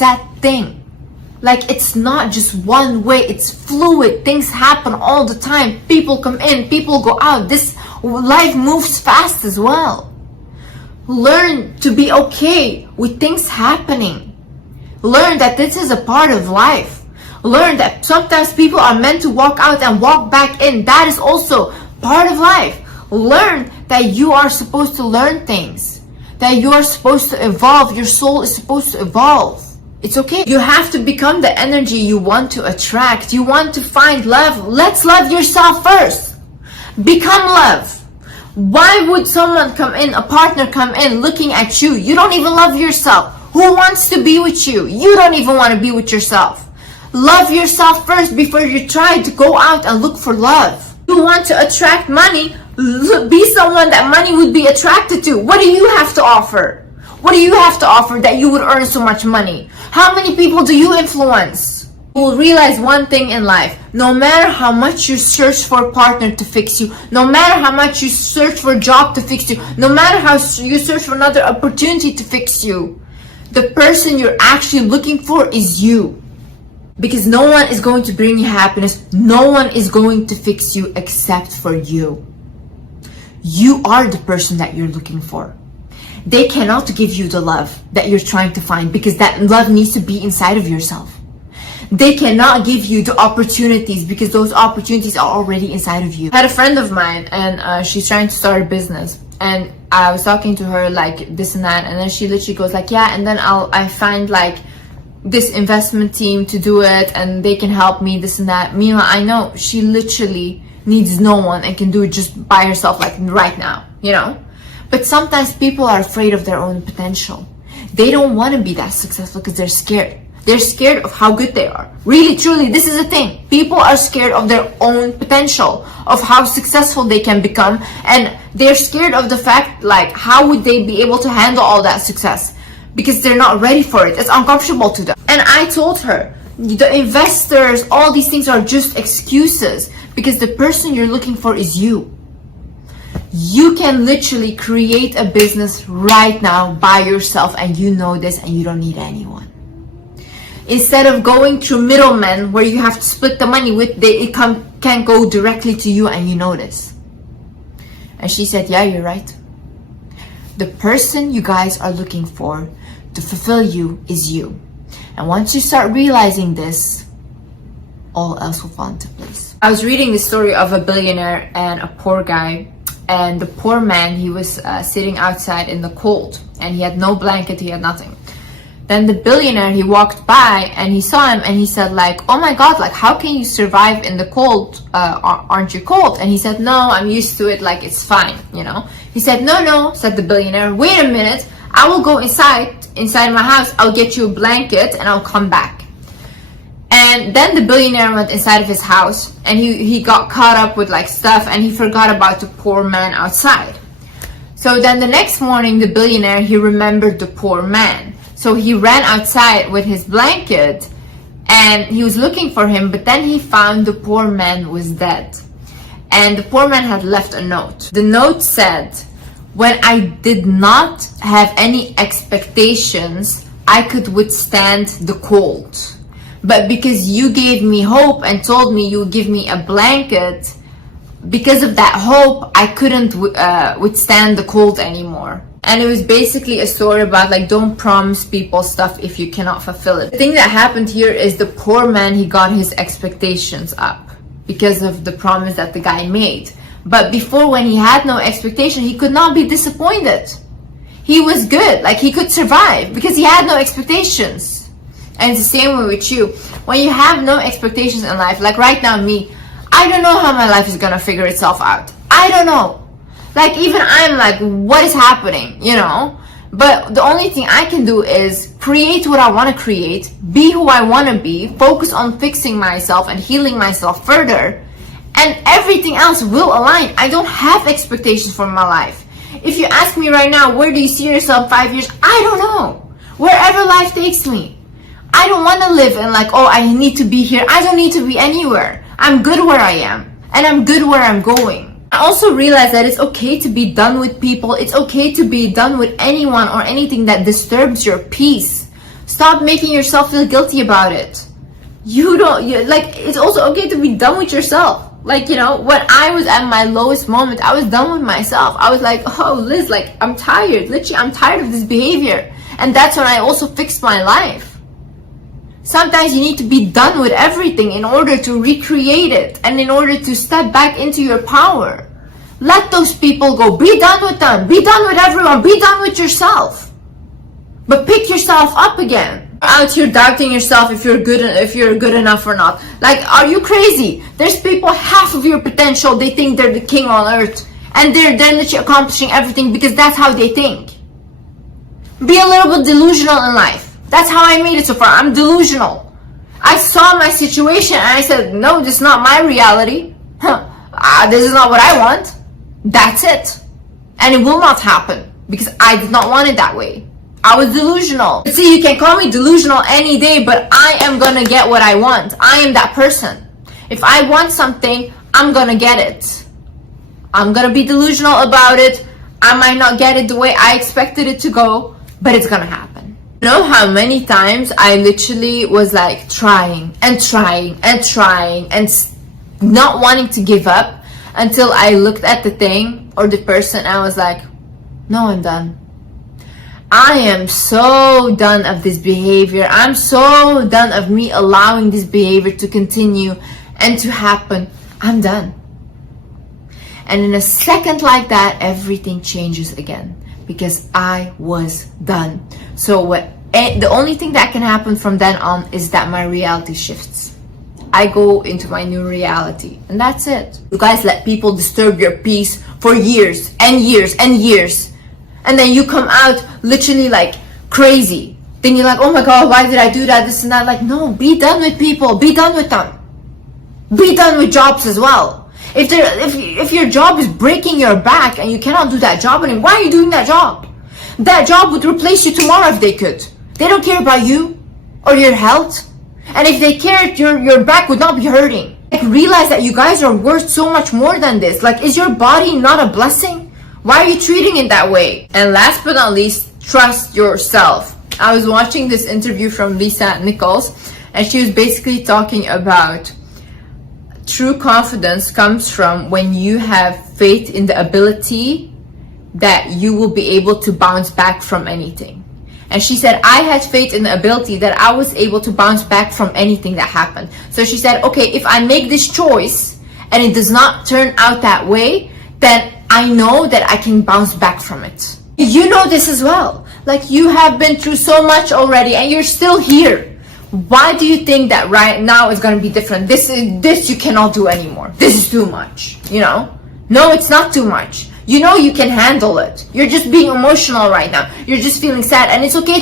set thing. Like, it's not just one way, it's fluid. Things happen all the time. People come in, people go out. This life moves fast as well. Learn to be okay with things happening. Learn that this is a part of life. Learn that sometimes people are meant to walk out and walk back in. That is also part of life. Learn that you are supposed to learn things. That you are supposed to evolve. Your soul is supposed to evolve. It's okay. You have to become the energy you want to attract. You want to find love. Let's love yourself first. Become love. Why would someone come in, a partner come in looking at you? You don't even love yourself. Who wants to be with you? You don't even want to be with yourself. Love yourself first before you try to go out and look for love. You want to attract money? Be someone that money would be attracted to. What do you have to offer? What do you have to offer that you would earn so much money? How many people do you influence? You will realize one thing in life. No matter how much you search for a partner to fix you, no matter how much you search for a job to fix you, no matter how you search for another opportunity to fix you, the person you're actually looking for is you. Because no one is going to bring you happiness. No one is going to fix you except for you. You are the person that you're looking for. They cannot give you the love that you're trying to find because that love needs to be inside of yourself. They cannot give you the opportunities because those opportunities are already inside of you. I had a friend of mine and she's trying to start a business, and I was talking to her like this and that, and then she literally goes like, yeah, and then I find like this investment team to do it and they can help me, this and that. Meanwhile, I know she literally needs no one and can do it just by herself, like right now, you know? But sometimes people are afraid of their own potential. They don't want to be that successful because they're scared. They're scared of how good they are. Really, truly, this is the thing. People are scared of their own potential, of how successful they can become. And they're scared of the fact, like, how would they be able to handle all that success? Because they're not ready for it. It's uncomfortable to them. And I told her, the investors, all these things are just excuses. Because the person you're looking for is you. You can literally create a business right now by yourself, and you know this, and you don't need anyone. Instead of going through middlemen where you have to split the money with, it can go directly to you, and you know this. And she said, yeah, you're right. The person you guys are looking for to fulfill you is you. And once you start realizing this, all else will fall into place. I was reading the story of a billionaire and a poor guy. And the poor man, he was sitting outside in the cold, and he had no blanket, he had nothing. Then the billionaire, he walked by and he saw him and he said like, oh my God, like how can you survive in the cold? Aren't you cold? And he said, no, I'm used to it, like it's fine, you know. He said, no, said the billionaire, wait a minute, I will go inside my house, I'll get you a blanket and I'll come back. And then the billionaire went inside of his house and he got caught up with like stuff and he forgot about the poor man outside. So then the next morning, the billionaire, he remembered the poor man. So he ran outside with his blanket and he was looking for him, but then he found the poor man was dead. And the poor man had left a note. The note said, when I did not have any expectations, I could withstand the cold. But because you gave me hope and told me you would give me a blanket, because of that hope, I couldn't withstand the cold anymore. And it was basically a story about like, don't promise people stuff if you cannot fulfill it. The thing that happened here is the poor man, he got his expectations up because of the promise that the guy made. But before, when he had no expectation, he could not be disappointed. He was good, like he could survive because he had no expectations. And it's the same way with you. When you have no expectations in life, like right now me, I don't know how my life is gonna figure itself out. I don't know. Like even I'm like, what is happening, you know? But the only thing I can do is create what I want to create, be who I want to be, focus on fixing myself and healing myself further, and everything else will align. I don't have expectations for my life. If you ask me right now, where do you see yourself 5 years? I don't know. Wherever life takes me. I don't want to live in like, oh, I need to be here. I don't need to be anywhere. I'm good where I am. And I'm good where I'm going. I also realized that it's okay to be done with people. It's okay to be done with anyone or anything that disturbs your peace. Stop making yourself feel guilty about it. Like, it's also okay to be done with yourself. Like, you know, when I was at my lowest moment, I was done with myself. I was like, oh, Liz, like, I'm tired. Literally, I'm tired of this behavior. And that's when I also fixed my life. Sometimes you need to be done with everything in order to recreate it and in order to step back into your power. Let those people go. Be done with them. Be done with everyone. Be done with yourself. But pick yourself up again. Out here doubting yourself if you're good enough or not. Like, are you crazy? There's people half of your potential, they think they're the king on earth, and they're literally accomplishing everything because that's how they think. Be a little bit delusional in life. That's how I made it so far. I'm delusional. I saw my situation and I said, no, this is not my reality. This is not what I want. That's it. And it will not happen because I did not want it that way. I was delusional. See, you can call me delusional any day, but I am gonna get what I want. I am that person. If I want something, I'm gonna get it. I'm gonna be delusional about it. I might not get it the way I expected it to go, but it's gonna happen. You know how many times I literally was like trying and not wanting to give up until I looked at the thing or the person and I was like, no, I'm done. I am so done of this behavior. I'm so done of me allowing this behavior to continue and to happen. I'm done. And in a second like that, everything changes again because I was done. So the only thing that can happen from then on is that my reality shifts. I go into my new reality and that's it. You guys let people disturb your peace for years and years and years. And then you come out literally like crazy, thinking like, oh my God, why did I do that, this and that. Like, no, be done with people, be done with them. Be done with jobs as well. If your job is breaking your back and you cannot do that job anymore, why are you doing that job? That job would replace you tomorrow if they could. They don't care about you or your health. And if they cared, your back would not be hurting. Like, realize that you guys are worth so much more than this. Like, is your body not a blessing? Why are you treating it that way? And last but not least, trust yourself. I was watching this interview from Lisa Nichols, and she was basically talking about true confidence comes from when you have faith in the ability that you will be able to bounce back from anything. And she said, I had faith in the ability that I was able to bounce back from anything that happened. So she said, okay, if I make this choice and it does not turn out that way, then I know that I can bounce back from it. You know this as well. Like, you have been through so much already and you're still here. Why do you think that right now is going to be different? This you cannot do anymore. This is too much, you know? No, it's not too much. You know you can handle it. You're just being emotional right now. You're just feeling sad, and it's okay